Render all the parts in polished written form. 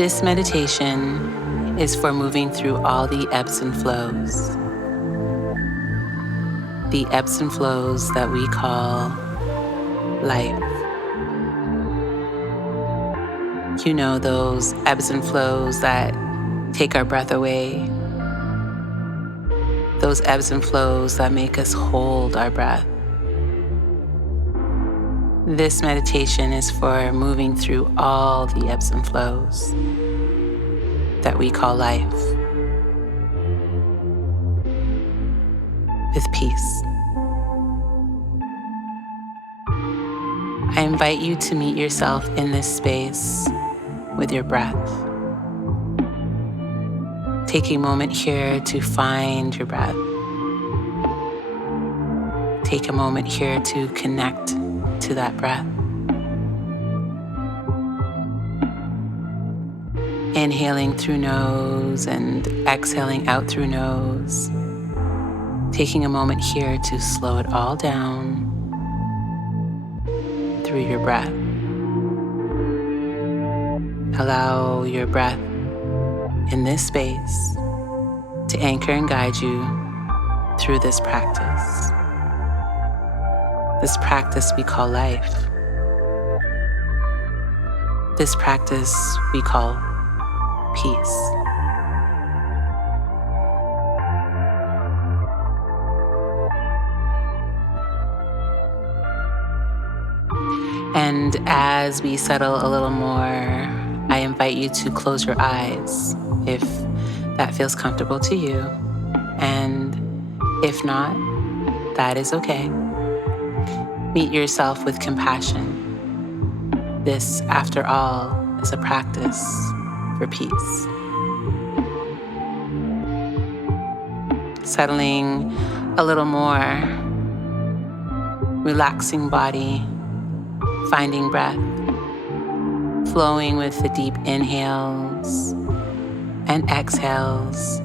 This meditation is for moving through all the ebbs and flows. The ebbs and flows that we call life. You know, those ebbs and flows that take our breath away. Those ebbs and flows that make us hold our breath. This meditation is for moving through all the ebbs and flows that we call life with peace. I invite you to meet yourself in this space with your breath. Take a moment here to find your breath. Take a moment here to connect to that breath. Inhaling through nose and exhaling out through nose. Taking a moment here to slow it all down through your breath. Allow your breath in this space to anchor and guide you through this practice. This practice we call life. This practice we call peace. And as we settle a little more, I invite you to close your eyes if that feels comfortable to you. And if not, that is okay. Meet yourself with compassion. This, after all, is a practice for peace. Settling a little more, relaxing body, finding breath, flowing with the deep inhales and exhales,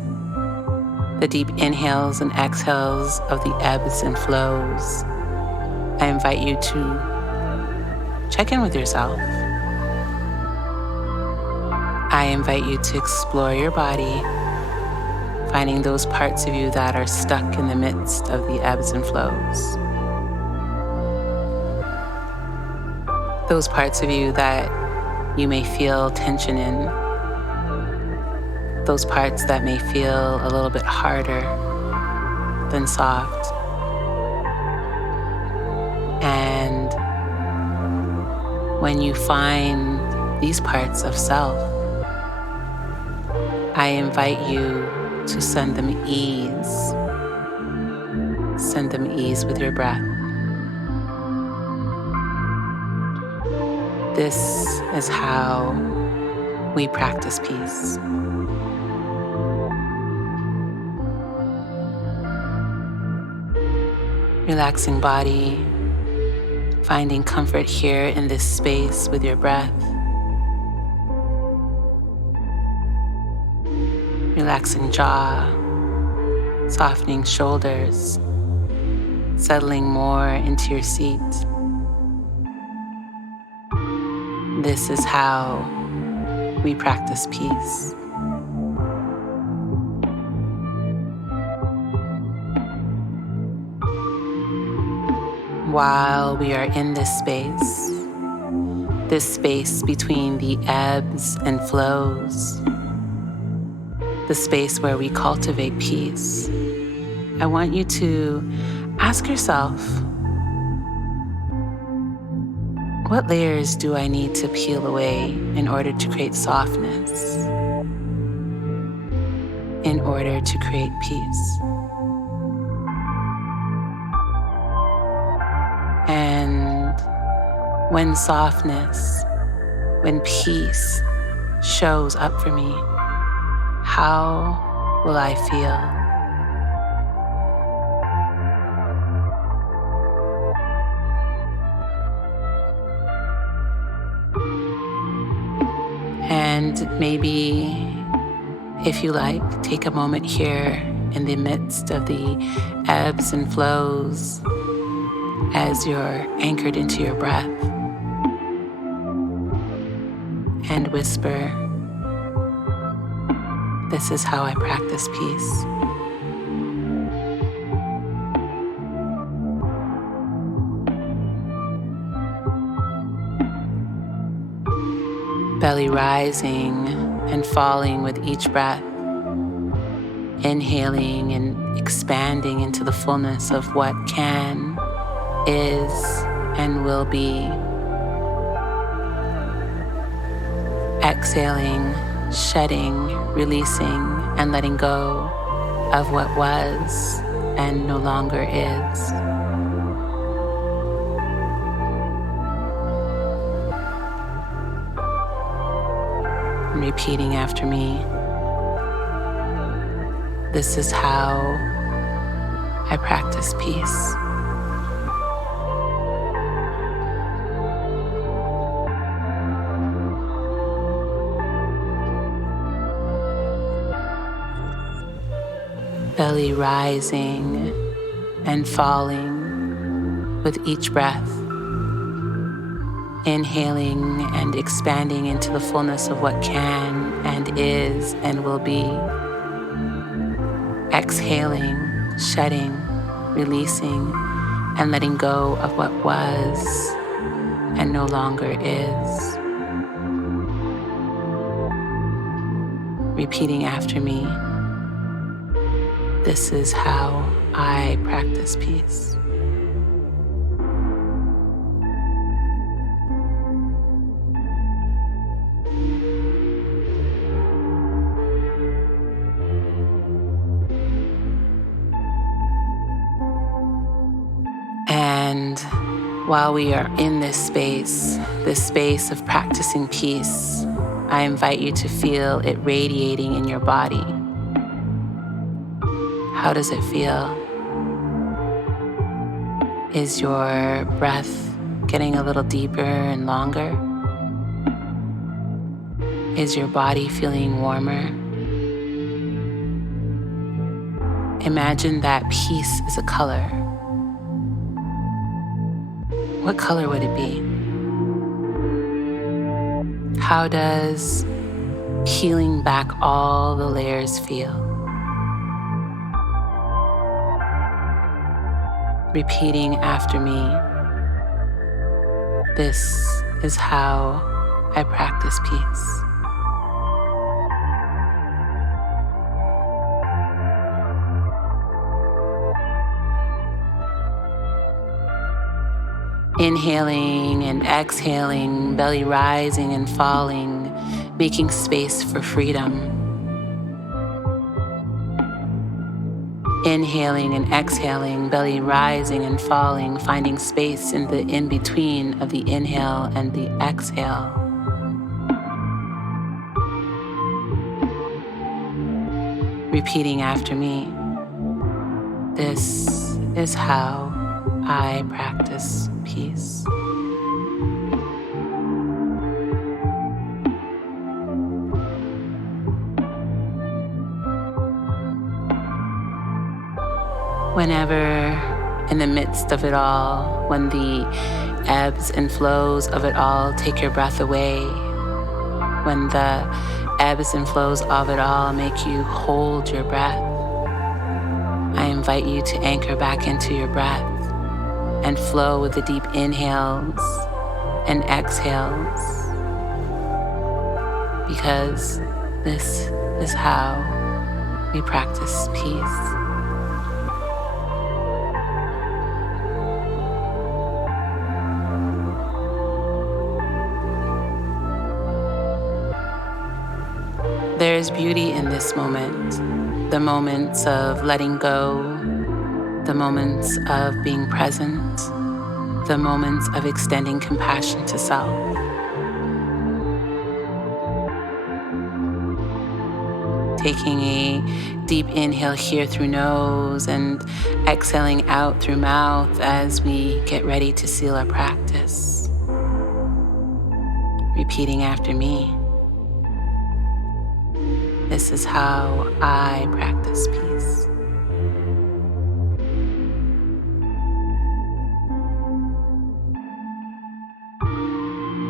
the deep inhales and exhales of the ebbs and flows. I invite you to check in with yourself. I invite you to explore your body, finding those parts of you that are stuck in the midst of the ebbs and flows. Those parts of you that you may feel tension in. Those parts that may feel a little bit harder than soft. And when you find these parts of self, I invite you to send them ease. Send them ease with your breath. This is how we practice peace. Relaxing body, finding comfort here in this space with your breath. Relaxing jaw, softening shoulders, settling more into your seat. This is how we practice peace. While we are in this space between the ebbs and flows, the space where we cultivate peace, I want you to ask yourself, what layers do I need to peel away in order to create softness, in order to create peace? And when softness, when peace shows up for me, how will I feel? And maybe, if you like, take a moment here in the midst of the ebbs and flows as you're anchored into your breath, and whisper, This is how I practice peace. Belly rising and falling with each breath. Inhaling and expanding into the fullness of what can, is, and will be. Exhaling, shedding, releasing, and letting go of what was and no longer is. And repeating after me. This is how I practice peace. Belly rising and falling with each breath. Inhaling and expanding into the fullness of what can and is and will be. Exhaling, shedding, releasing, and letting go of what was and no longer is. Repeating after me. This is how I practice peace. And while we are in this space of practicing peace, I invite you to feel it radiating in your body. How does it feel? Is your breath getting a little deeper and longer? Is your body feeling warmer? Imagine that peace is a color. What color would it be? How does peeling back all the layers feel? Repeating after me. This is how I practice peace. Inhaling and exhaling, belly rising and falling, making space for freedom. Inhaling and exhaling, belly rising and falling, finding space in the in-between of the inhale and the exhale. Repeating after me. This is how I practice peace. Whenever in the midst of it all, when the ebbs and flows of it all take your breath away, when the ebbs and flows of it all make you hold your breath, I invite you to anchor back into your breath and flow with the deep inhales and exhales, because this is how we practice peace. There is beauty in this moment, the moments of letting go, the moments of being present, the moments of extending compassion to self. Taking a deep inhale here through nose and exhaling out through mouth as we get ready to seal our practice. Repeating after me. This is how I practice peace.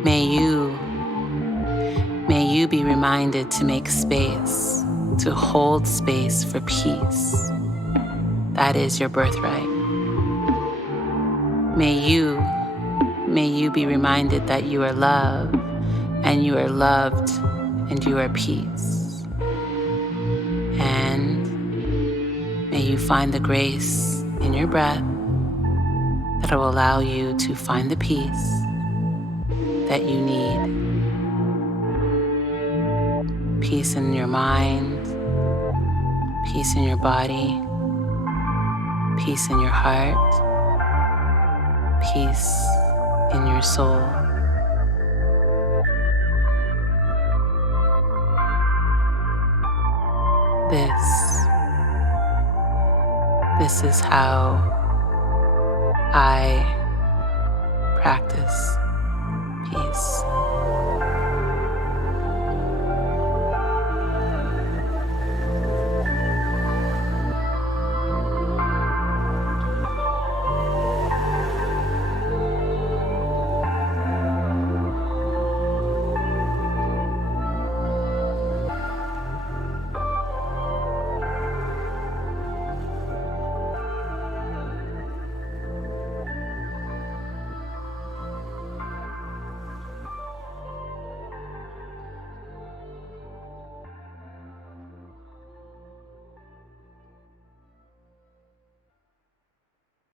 May you be reminded to make space to hold space for peace. That is your birthright. May you be reminded that you are love, and you are loved, and you are peace. And may you find the grace in your breath that will allow you to find the peace that you need. Peace in your mind, peace in your body, peace in your heart, peace in your soul. This is how I practice peace.